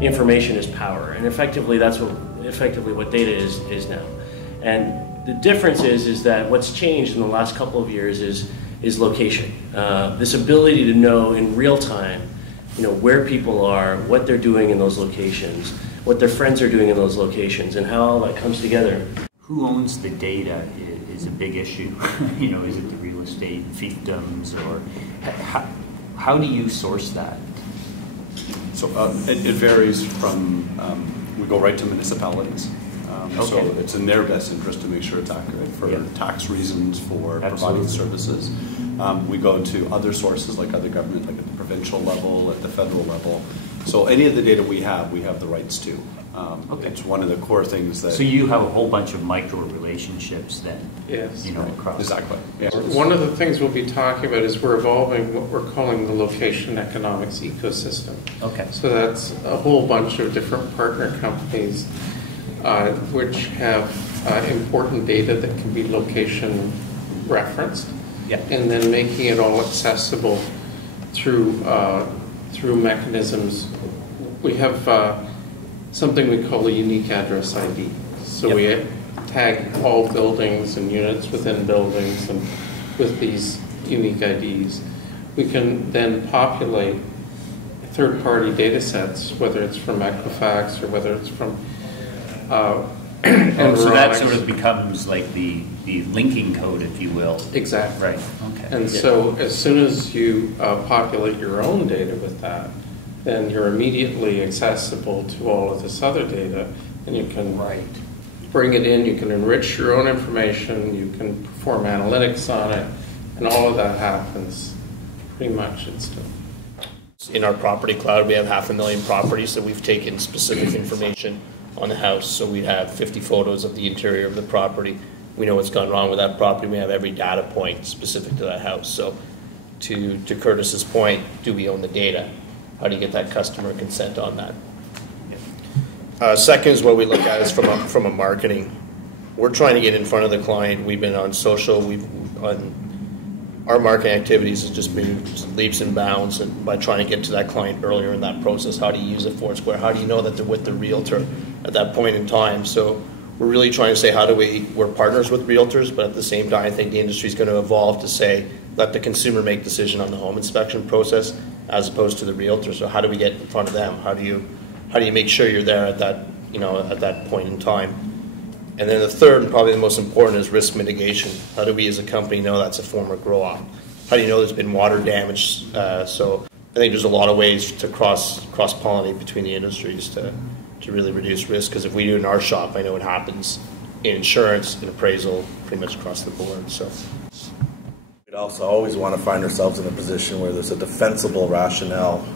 information is power, and effectively that's what data is now. And the difference is that what's changed in the last couple of years is location. This ability to know in real time, where people are, what they're doing in those locations, what their friends are doing in those locations, and how all that comes together. Who owns the data is a big issue. Is it the real estate fiefdoms, or how do you source that? So it varies from, we go right to municipalities. Okay. So it's in their best interest to make sure it's accurate for tax reasons, for providing services. We go to other sources like other government, like at the provincial level, at the federal level. So any of the data we have the rights to. It's one of the core things that... So you have a whole bunch of micro relationships then? Yes. Across. Exactly. Yeah. One of the things we'll be talking about is we're evolving what we're calling the location economics ecosystem. Okay. So that's a whole bunch of different partner companies which have important data that can be location referenced, and then making it all accessible through mechanisms. We have something we call a unique address ID. So we tag all buildings and units within buildings and with these unique IDs. We can then populate third-party data sets, whether it's from Equifax or whether it's from so that sort of becomes like the linking code, if you will. Exactly. Right. Okay. And so as soon as you populate your own data with that, then you're immediately accessible to all of this other data, and you can bring it in, you can enrich your own information, you can perform analytics on it, and all of that happens pretty much instantly. In our property cloud, we have 500,000 properties, so we've taken specific information on the house. So we'd have 50 photos of the interior of the property. We know what's gone wrong with that property. We have every data point specific to that house. So to Curtis's point, do we own the data? How do you get that customer consent on that? Second is what we look at is from a marketing. We're trying to get in front of the client. We've been on social. Our marketing activities has just been leaps and bounds, and by trying to get to that client earlier in that process. How do you use it Foursquare? How do you know that they're with the realtor at that point in time? So we're really trying to say, we're partners with realtors, but at the same time, I think the industry is going to evolve to say, let the consumer make decision on the home inspection process as opposed to the realtor. So how do we get in front of them? How do you make sure you're there at that, at that point in time? And then the third, and probably the most important, is risk mitigation. How do we as a company know that's a former grow-off? How do you know there's been water damage? So I think there's a lot of ways to cross-pollinate between the industries to really reduce risk, because if we do it in our shop, I know it happens in insurance, in appraisal, pretty much across the board. So we'd also always want to find ourselves in a position where there's a defensible rationale,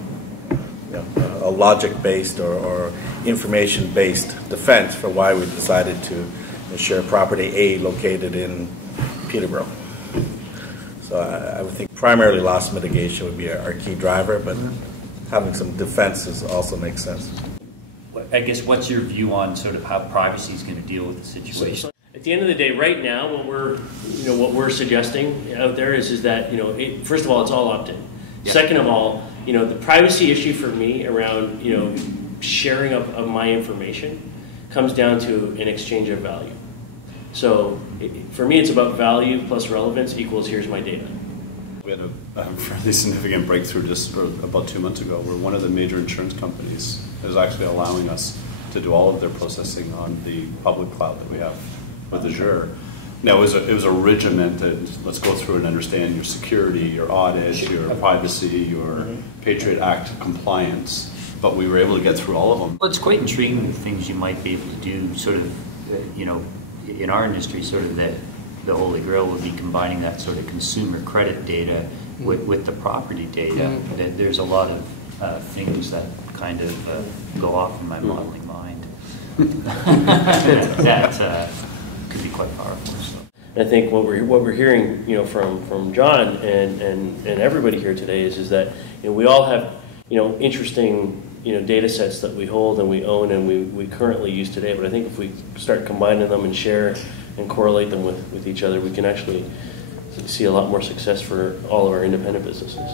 a logic-based or information-based defense for why we decided to insure property A located in Peterborough. So I would think primarily loss mitigation would be our key driver, but having some defenses also makes sense. I guess what's your view on sort of how privacy is going to deal with the situation? At the end of the day, right now, what we're suggesting out there is that first of all, it's all opt-in. Yeah. Second of all, the privacy issue for me around sharing of my information comes down to an exchange of value. So for me, it's about value plus relevance equals here's my data. We had a fairly significant breakthrough just about 2 months ago, where one of the major insurance companies is actually allowing us to do all of their processing on the public cloud that we have with Azure. Now, it was a regimented, let's go through and understand your security, your audit, your privacy, your Patriot Act compliance, but we were able to get through all of them. Well, it's quite intriguing the things you might be able to do, sort of, in our industry, sort of the Holy Grail would be combining that sort of consumer credit data with the property data. There's a lot of things that kind of go off in my modeling mind. that could be quite powerful. So. I think what we're hearing, from John and everybody here today is that we all have interesting data sets that we hold and we own and we currently use today. But I think if we start combining them and share and correlate them with each other, we can actually see a lot more success for all of our independent businesses.